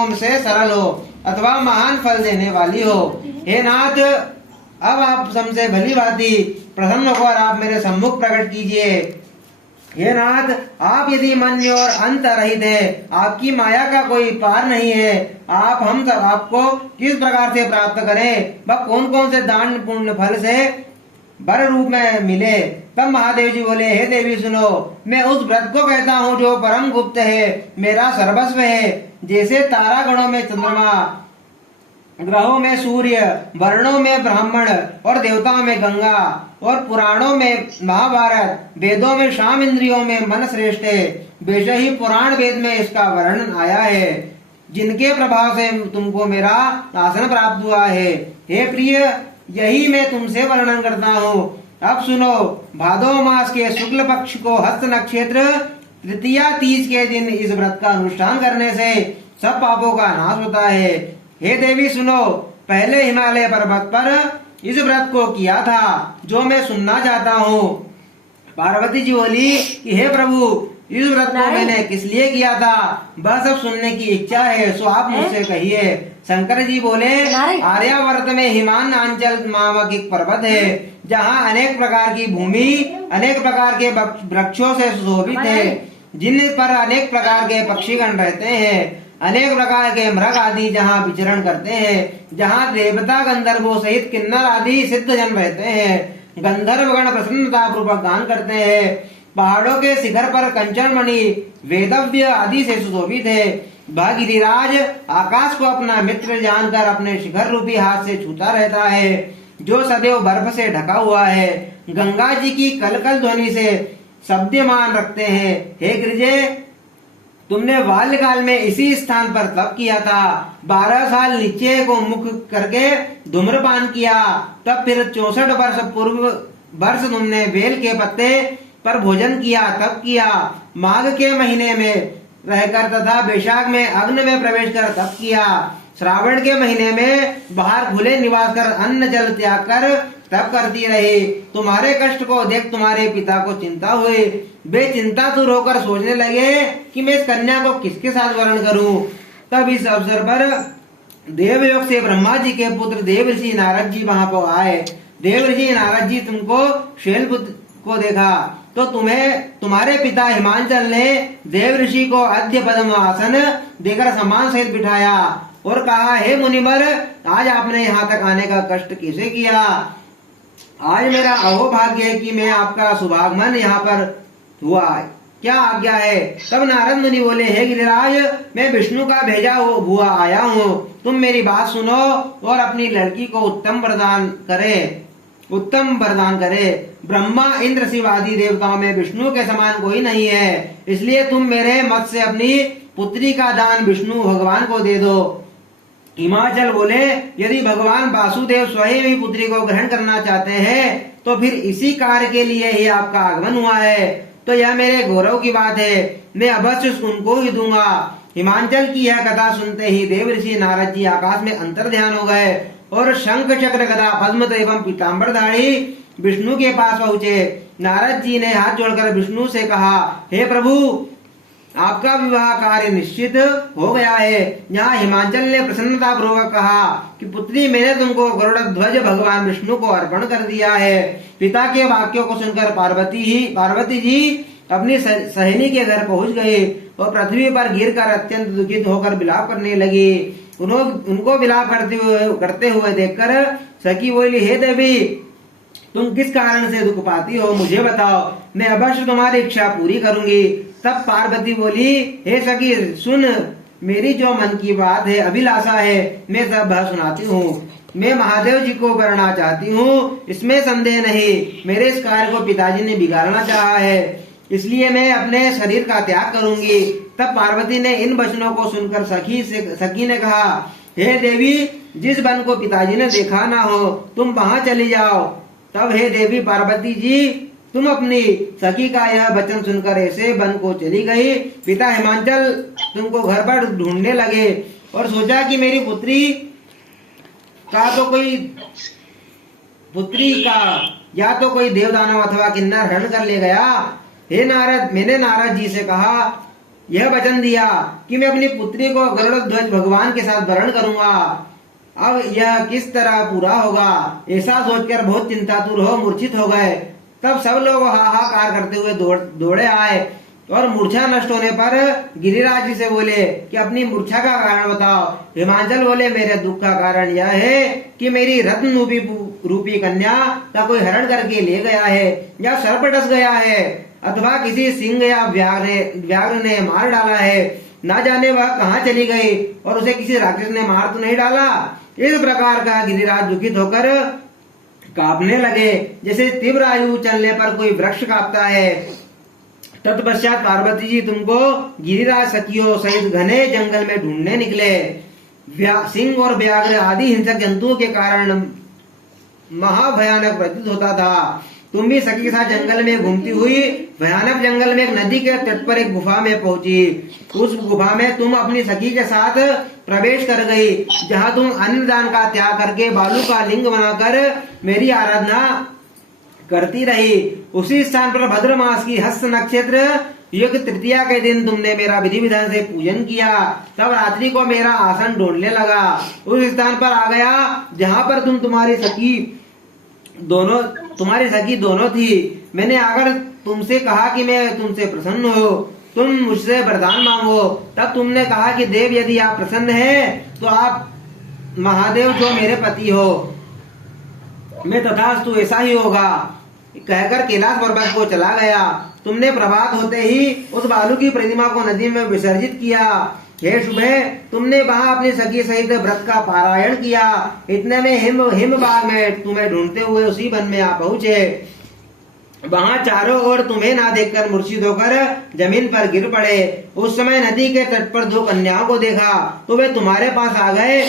कर्मों से सरल हो अथवा महान फल देने वाली हो। हे नाथ, अब आप हमसे भली भांति प्रसन्न होकर आप मेरे सम्मुख प्रकट कीजिए। हे नाथ, आप यदि मन और अंत रहित है, आपकी माया का कोई पार नहीं है, आप हम सब आपको किस प्रकार से प्राप्त करें, वह कौन कौन से दान पुण्य फल से वर रूप में मिले। तब महादेव जी बोले, हे देवी सुनो, मैं उस व्रत को कहता हूँ जो परम गुप्त है, मेरा सर्वस्व है। जैसे तारा गणों में चंद्रमा, ग्रहों में सूर्य, वर्णों में ब्राह्मण और देवताओं में गंगा और पुराणों में महाभारत, वेदों में शाम, इंद्रियों में मन श्रेष्ठ है। बेशक ही पुराण वेद में इसका वर्णन आया है, जिनके प्रभाव से तुमको मेरा आसन प्राप्त हुआ है। हे प्रिय, यही मैं तुमसे वर्णन करता हूँ। अब सुनो, भादो मास के शुक्ल पक्ष को हस्त नक्षत्र तृतीया तीज के दिन इस व्रत का अनुष्ठान करने से सब पापों का नाश होता है। हे देवी सुनो, पहले हिमालय पर्वत पर इस व्रत को किया था जो मैं सुनना चाहता हूँ। पार्वती जी बोली कि हे प्रभु, इस व्रत को मैंने किस लिए किया था, बस अब सुनने की इच्छा है, सो आप मुझसे कहिए। शंकर जी बोले, आर्यावर्त में हिमालयांचल नामक एक पर्वत है, जहाँ अनेक प्रकार की भूमि अनेक प्रकार के वृक्षों से सुशोभित है, जिन पर अनेक प्रकार के पक्षीगण रहते हैं, अनेक प्रकार के मृग आदि जहाँ विचरण करते हैं, जहाँ देवता गंधर्वों सहित किन्नर आदि सिद्ध जन रहते हैं। गंधर्वगण प्रसन्नता पूर्वक गान करते हैं। पहाड़ों के शिखर पर कंचन मणि, वेदव्य आदि से सुशोभित है। गिरिराज आकाश को अपना मित्र जानकर अपने शिखर रूपी हाथ से छूता रहता है, जो सदैव बर्फ से ढका हुआ है। गंगा जी की कलकल ध्वनि से शब्दमान रखते हैं। हे गिरिजे, तुमने बाल्यकाल में इसी स्थान पर तप किया था। 12 साल नीचे को मुख करके धूम्रपान किया, तब फिर 64 वर्ष पूर्व वर्ष तुमने बेल के पत्ते पर भोजन किया, तप किया। माघ के महीने में रहकर तथा वैशाख में अग्नि में प्रवेश कर तप किया। श्रावण के महीने में बाहर खुले निवास कर अन्न जल त्याग कर तप करती रही। तुम्हारे कष्ट को देख तुम्हारे पिता को चिंता हुई। वे चिंतातुर होकर सोचने लगे कि मैं इस कन्या को किसके साथ वर्ण करूं। तब इस अवसर पर देवलोक से ब्रह्मा जी के पुत्र देव ऋषि नारद जी वहां पर आए। देव ऋषि नारद जी तुमको शैलपुत्र को देखा तो तुम्हारे पिता हिमांचल ने देव ऋषि को अद्य पद्म आसन देकर सम्मान सहित बिठाया और कहा, हे मुनिवर, आज आपने यहाँ तक आने का कष्ट कैसे किया। आज मेरा अहोभाग्य है कि मैं आपका शुभागमन यहाँ पर हुआ, क्या आज्ञा है। तब नारद मुनि बोले, हे गिरिराज, मैं विष्णु का भेजा हुआ आया हूँ। तुम मेरी बात सुनो और अपनी लड़की को उत्तम वरदान करे। ब्रह्मा, इंद्र, शिव आदि देवताओं में विष्णु के समान कोई नहीं है, इसलिए तुम मेरे मत से अपनी पुत्री का दान विष्णु भगवान को दे दो। हिमाचल बोले, यदि भगवान वासुदेव स्वयं ही पुत्री को ग्रहण करना चाहते हैं तो फिर इसी कार्य के लिए ही आपका आगमन हुआ है, तो यह मेरे गौरव की बात है, मैं अवश्य उनको ही दूंगा। हिमाचल की यह कथा सुनते ही देव ऋषि नारद जी आकाश में अंतर ध्यान हो गए और शंख चक्र गदा पद्म एवं पीताम्बरधारी विष्णु के पास पहुंचे। नारद जी ने हाथ जोड़कर विष्णु से कहा, हे प्रभु, आपका विवाह कार्य निश्चित हो गया है। यहाँ हिमाचल ने प्रसन्नता पूर्वक कहा कि पुत्री, मैंने तुमको गरुड़ ध्वज भगवान विष्णु को अर्पण कर दिया है। पिता के वाक्यों को सुनकर पार्वती जी अपनी सहेली के घर पहुंच गए और पृथ्वी पर गिरकर अत्यंत दुखित होकर विलाप करने लगी। उनको विलाप करते हुए देखकर सखी बोली, हे देवी, तुम किस कारण से दुख पाती हो, मुझे बताओ, मैं अवश्य तुम्हारी इच्छा पूरी करूंगी। तब पार्वती बोली, हे सखी सुन, मेरी जो मन की बात है, अभिलाषा है, मैं सब सुनाती हूँ। मैं महादेव जी को वरना चाहती हूँ, इसमें संदेह नहीं। मेरे इस कार्य को पिताजी ने बिगाड़ना चाहा है, इसलिए मैं अपने शरीर का त्याग करूंगी। तब पार्वती ने इन वचनों को सुनकर सखी ने कहा, हे देवी, जिस वन को पिताजी ने देखा ना हो, तुम वहां चली जाओ। तब हे देवी पार्वती जी, तुम अपनी सखी का यह वचन सुनकर ऐसे वन को चली गई। पिता हिमाचल तुमको घर पर ढूंढने लगे और सोचा कि मेरी पुत्री का या तो कोई देवदानव अथवा किन्नर हरण कर ले गया। हे नारद, मैंने नारद जी से कहा, यह वचन दिया कि मैं अपनी पुत्री को गरुड़ ध्वज भगवान के साथ वरण करूंगा। अब यह किस तरह पूरा होगा, ऐसा सोचकर बहुत चिंतातुर हो मूर्छित हो गए। तब सब लोग हाहाकार करते हुए दौड़े आए और मूर्छा नष्ट होने पर गिरिराज जी से बोले कि अपनी मूर्छा का कारण बताओ। हिमाचल बोले, मेरे दुख का कारण यह है कि मेरी रत्न रूपी कन्या का कोई हरण करके ले गया है, या सर्प डस गया है, अथवा किसी सिंह या व्याघ्र ने मार डाला है। ना जाने वह कहाँ चली गई और उसे किसी राक्षस ने मार तो नहीं डाला। इस प्रकार का गिरिराज दुखित होकर कांपने लगे, जैसे तीव्र आयु चलने पर कोई वृक्ष कांपता है। तत्पश्चात पार्वती जी तुमको गिरिराज सखियों सहित घने जंगल में ढूंढने निकले। सिंह और व्याघ्र आदि हिंसक जंतुओं के कारण महाभयानक प्रतीत होता था। तुम भी सखी के साथ जंगल में घूमती हुई भयानक जंगल में एक नदी के तट पर एक गुफा में पहुंची। उस गुफा में तुम अपनी सखी के साथ प्रवेश कर गई, जहां तुम अन्नदान का त्याग करके बालू का लिंग बनाकर मेरी आराधना करती रही। उसी स्थान पर भद्र मास की हस्त नक्षत्र युग तृतीया के दिन तुमने मेरा विधि विधान से पूजन किया। तब रात्रि को मेरा आसन ढूंढने लगा, उस स्थान पर आ गया जहाँ पर तुम्हारी सखी दोनों थी। मैंने आकर तुमसे कहा कि मैं तुमसे प्रसन्न हो, तुम मुझसे वरदान मांगो। तब तुमने कहा कि देव, यदि आप प्रसन्न हैं तो आप महादेव जो मेरे पति हो, मैं तथास्तु ऐसा ही होगा कहकर कैलाश पर्वत को चला गया। तुमने प्रभात होते ही उस बालू की प्रतिमा को नदी में विसर्जित किया। हे शुभे, तुमने वहां अपनी सखी सहित व्रत का पारायण किया। इतने में हिमबाग में तुम्हें ढूंढते हुए उसी वन में आ पहुंचे। वहां चारों ओर तुम्हें ना देखकर मूर्छित होकर जमीन पर गिर पड़े। उस समय नदी के तट पर दो कन्याओं को देखा तो वे तुम्हारे पास आ गए,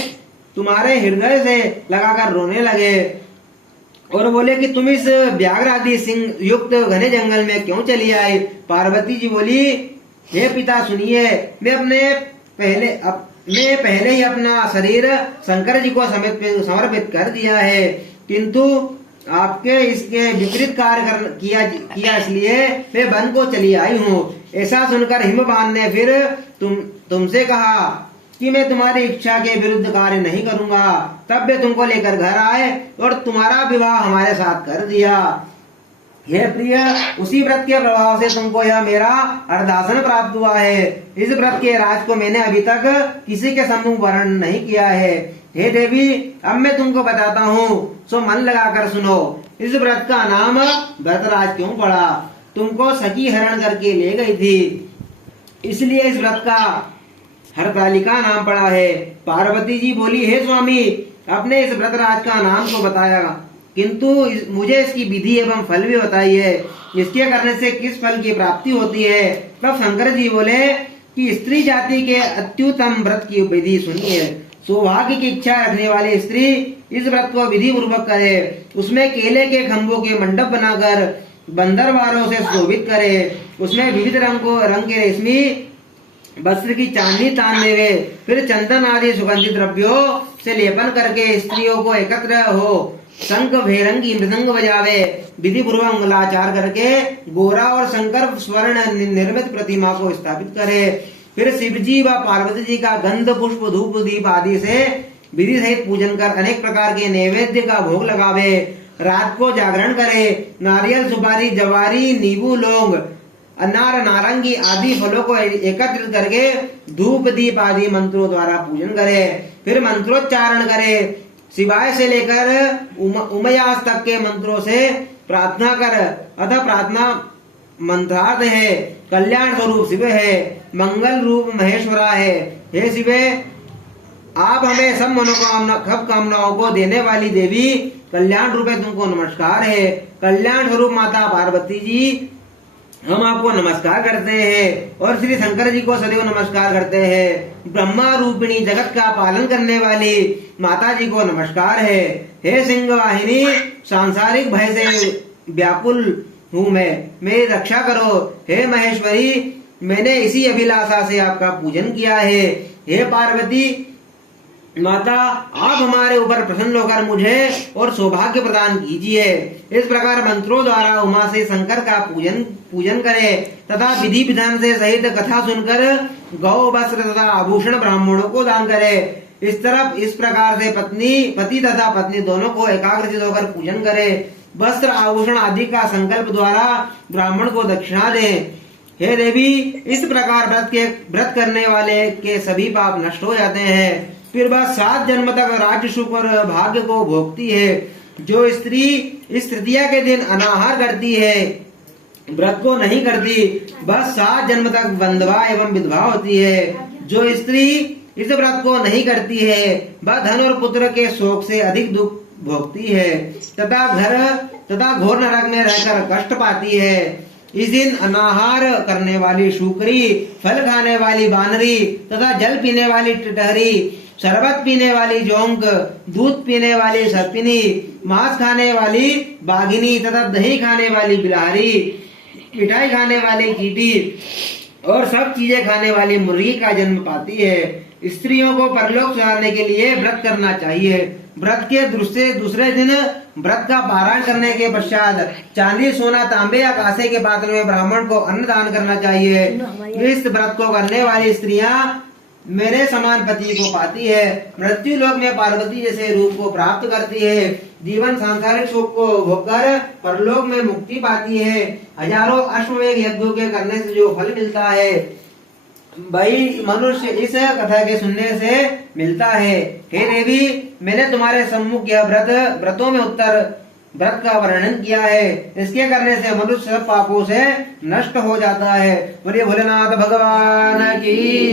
तुम्हारे हृदय से लगाकर रोने लगे और बोले कि तुम इस व्याघ्र आदि सिंह युक्त घने जंगल में क्यों चली आई। पार्वती जी बोली, हे पिता सुनिए, मैं पहले ही अपना शरीर शंकर जी को समर्पित कर दिया है, किंतु आपके इसके विपरीत कार्य किया इसलिए मैं वन को चली आई हूँ। ऐसा सुनकर हिमवान ने फिर तुमसे कहा कि मैं तुम्हारी इच्छा के विरुद्ध कार्य नहीं करूंगा। तब वे तुमको लेकर घर आए और तुम्हारा विवाह हमारे साथ कर दिया। हे प्रिय, उसी व्रत के प्रभाव से तुमको यह मेरा अर्धासन प्राप्त हुआ है। इस व्रत के राज को मैंने अभी तक किसी के सम्मुख वर्णन नहीं किया है। हे देवी, अब मैं तुमको बताता हूँ, सो मन लगाकर सुनो। इस व्रत का नाम व्रतराज क्यों पड़ा? तुमको सखी हरण करके ले गई थी, इसलिए इस व्रत का हरतालिका नाम पड़ा है। पार्वती जी बोली, हे स्वामी, आपने इस व्रतराज का नाम तो बताया, किंतु मुझे इसकी विधि एवं फल भी बताइए। इसके करने से किस फल की प्राप्ति होती है? तब शंकर जी बोले कि स्त्री जाति के अत्युत्तम व्रत की विधि सुनिए। सौभाग्य की इच्छा रखने वाली स्त्री इस व्रत को विधि पूर्वक करे। उसमें केले के खंभों के मंडप बनाकर बंदरवारों से शोभित करे। उसमें विविध रंग के रेशमी वस्त्र की चांदनी तान देवे। फिर चंदन आदि सुगंधित द्रव्यों से लेपन करके स्त्रियों को एकत्र हो शंख भेरंगी मृदंग बजावे। विधि पूर्वक मंगलाचार करके गोरा और शंकर स्वर्ण निर्मित प्रतिमा को स्थापित करे। फिर शिव जी व पार्वती जी का गंध पुष्प धूप दीप आदि से विधि सहित पूजन कर अनेक प्रकार के नैवेद्य का भोग लगावे। रात को जागरण करे। नारियल सुपारी जवारी नींबू लौंग अनार नारंगी आदि फलों को एकत्रित करके धूप दीप आदि मंत्रों द्वारा पूजन करे। फिर मंत्रोच्चारण करे। शिवाय से लेकर उमयास तक के मंत्रों से प्रार्थना कर। अतः प्रार्थना मंत्रार्थ है। कल्याण स्वरूप शिव है, मंगल रूप महेश्वरा है। हे शिवे, आप हमें सब कामनाओं को देने वाली देवी कल्याण रूपे तुमको नमस्कार है। कल्याण स्वरूप माता पार्वती जी हम आपको नमस्कार करते हैं और श्री शंकर जी को सदैव नमस्कार करते हैं। ब्रह्मा रूपिणी जगत का पालन करने वाली माता जी को नमस्कार है। हे सिंह वाहिनी, सांसारिक भय से व्याकुल हूँ मैं, मेरी रक्षा करो। हे महेश्वरी, मैंने इसी अभिलाषा से आपका पूजन किया है। हे पार्वती, माता, आप हमारे ऊपर प्रसन्न होकर मुझे और सौभाग्य प्रदान कीजिए। इस प्रकार मंत्रों द्वारा उमा से शंकर का पूजन करे तथा विधि विधान से सहित कथा सुनकर गौ वस्त्र तथा आभूषण ब्राह्मणों को दान करे। इस प्रकार से पति तथा पत्नी दोनों को एकाग्रचित होकर पूजन करे। वस्त्र आभूषण आदि का संकल्प द्वारा ब्राह्मण को दक्षिणा दे। हे देवी, इस प्रकार व्रत करने वाले के सभी पाप नष्ट हो जाते हैं। फिर वह 7 जन्म तक राज्य सुख और भाग्य को भोगती है। जो स्त्री इस तृतीया के दिन अनाहार करती है, व्रत को नहीं करती, वह 7 जन्म तक बंधवा एवं विधवा होती है। जो स्त्री इस व्रत को नहीं करती है, वह धन और पुत्र के शोक से अधिक दुख भोगती है तथा घोर नरक में रहकर कष्ट पाती है। इस दिन अनाहार करने वाली शूकरी, फल खाने वाली बानरी तथा जल पीने वाली टिटहरी, शरबत पीने वाली जोंक, दूध पीने वाली सर्पिनी, मांस खाने वाली बाघिनी तथा दही खाने वाली बिलाहरी, मिठाई खाने वाली चींटी और सब चीजें खाने वाली मुर्गी का जन्म पाती है। स्त्रियों को परलोक सुधारने के लिए व्रत करना चाहिए। व्रत के दूसरे दिन व्रत का पारायण करने के पश्चात चांदी, सोना, तांबे या कांसे के पात्र में ब्राह्मण को अन्न दान करना चाहिए। इस व्रत को करने वाली स्त्रियां मेरे समान पति को पाती है, मृत्यु लोक में पार्वती जैसे रूप को प्राप्त करती है, जीवन सांसारिक सुख को भोगकर परलोक में मुक्ति पाती है। हजारों अश्वमेध यज्ञों के करने से जो फल मिलता है वही मनुष्य इस कथा के सुनने से मिलता है। हे देवी, मैंने तुम्हारे सम्मुख यह व्रतों में व्रत का वर्णन किया है। इसके करने से मनुष्य सब पापों से नष्ट हो जाता है। बोलिए भोलेनाथ भगवान की।